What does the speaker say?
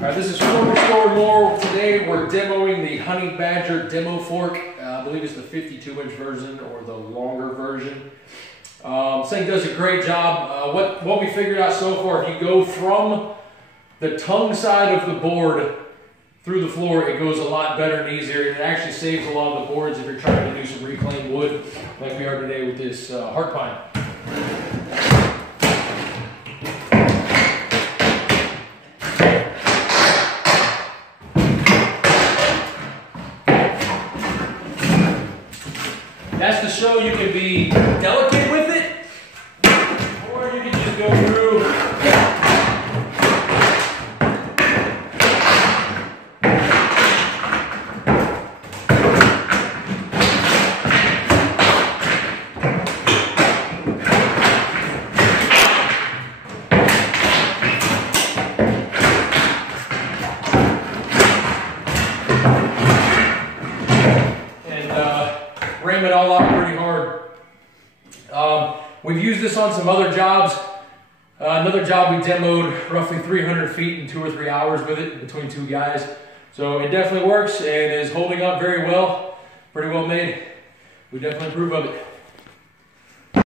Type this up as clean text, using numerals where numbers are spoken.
Alright, this is Fork Store More. Today we're demoing the Honey Badger demo fork. I believe it's the 52-inch version or the longer version. This thing does a great job. What we figured out so far, if you go from the tongue side of the board through the floor, it goes a lot better and easier, and it actually saves a lot of the boards if you're trying to do some reclaimed wood like we are today with this heart pine. That's to show you can be delicate with it, or you can just go through. Ram it all out pretty hard. We've used this on some other jobs. Another job we demoed roughly 300 feet in 2 or 3 hours with it between two guys. So it definitely works and is holding up very well. Pretty well made. We definitely approve of it.